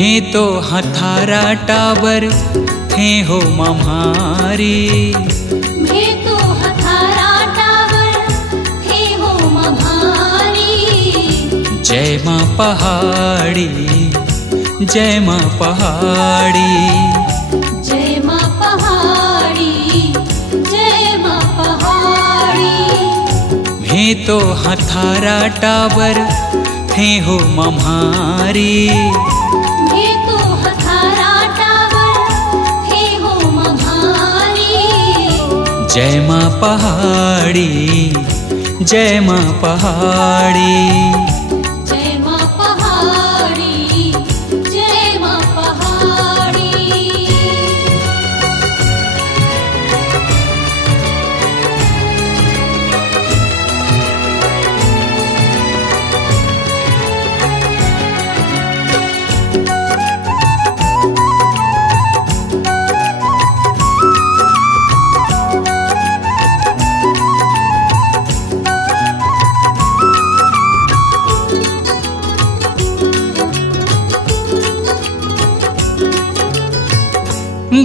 हे तो हथारा टावर थे हो मम्हारी। हे तो हथारा टावर थे हो मम्हारी। जय माँ पहाड़ी, जय माँ पहाड़ी, जय माँ पहाड़ी, जय माँ पहाड़ी। हे तो हथारा टावर थे हो मम्हारी। हे तो हथारा टावर थे हो मम्हारी। जय माँ पहाड़ी, जय माँ पहाड़ी, जय माँ पहाड़ी, जय माँ पहाड़ी।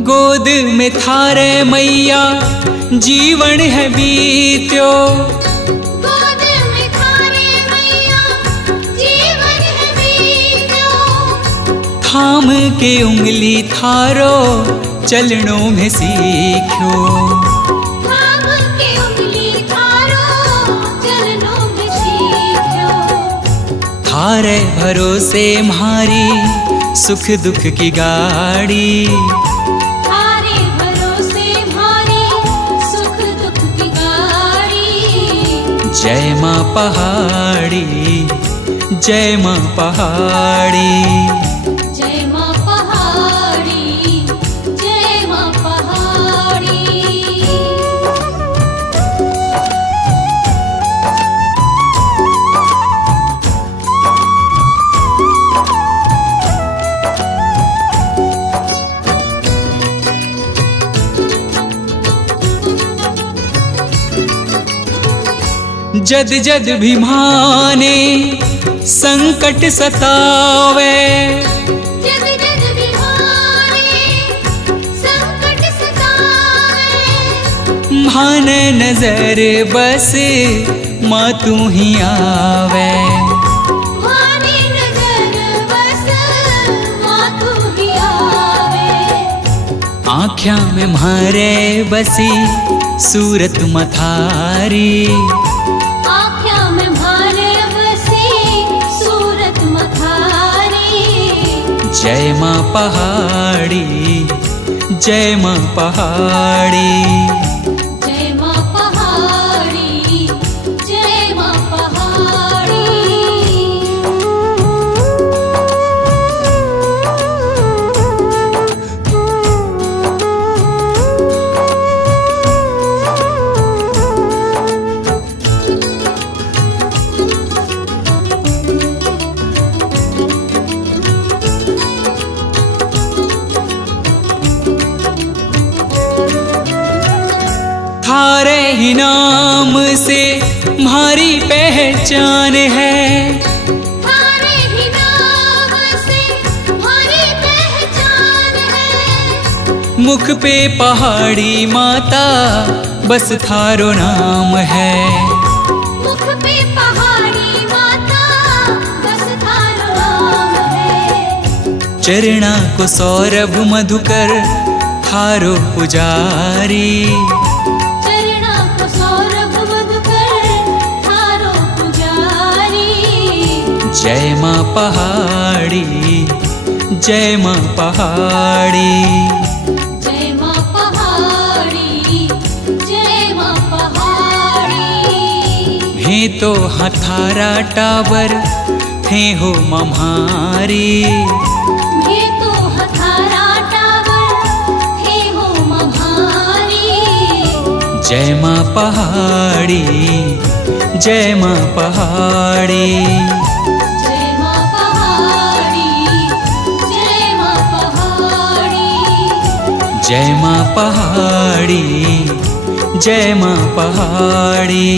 गोद में थारे मैया जीवन है बीत्यो। गोद में थारे मैया जीवन है बीत्यो। थाम के उंगली थारो चलनों में सीख्यो। थाम के उंगली थारो चलनों में सीख्यो। थारे भरोसे म्हारी सुख दुख की गाड़ी। थारे भरोसे म्हारी सुख दुख की गाड़ी। जय माँ पहाड़ी, जय माँ पहाड़ी, जय माँ पहाड़ी, जय माँ पहाड़ी। जद जद भीमाने संकट सतावे। जद जद बिहारे संकट सतावे। माने नजर बस माँ तू ही आवे। माने नजर बस माँ तू ही आवे। आँख्या में म्हारे बसी सूरत मथारी। आँख्या में म्हारे बसी सूरत मथारी। जय माँ पहाड़ी, जय माँ पहाड़ी, जय माँ पहाड़ी, जय माँ पहाड़ी। थारे ही नाम से म्हारी पहचान है। थारे ही नाम से हमारी पहचान है। मुख पे पहाड़ी माता बस थारो नाम है। मुख पे पहाड़ी माता बस थारो नाम है। चरणा को सौरभ मधुकर थारो पुजारी। चरणा को सौरभ मधुकर थारो पुजारी। जय माँ पहाड़ी, जय माँ पहाड़ी, जय माँ पहाड़ी, जय माँ पहाड़ी। हे तो हथारा टावर थे हो मम्हारी। हे तो हथारा टावर थे हो मम्हारी। जय माँ पहाड़ी, जय माँ पहाड़ी, जय माँ पहाड़ी, जय माँ पहाड़ी। जय माँ पहाड़ी, जय माँ पहाड़ी।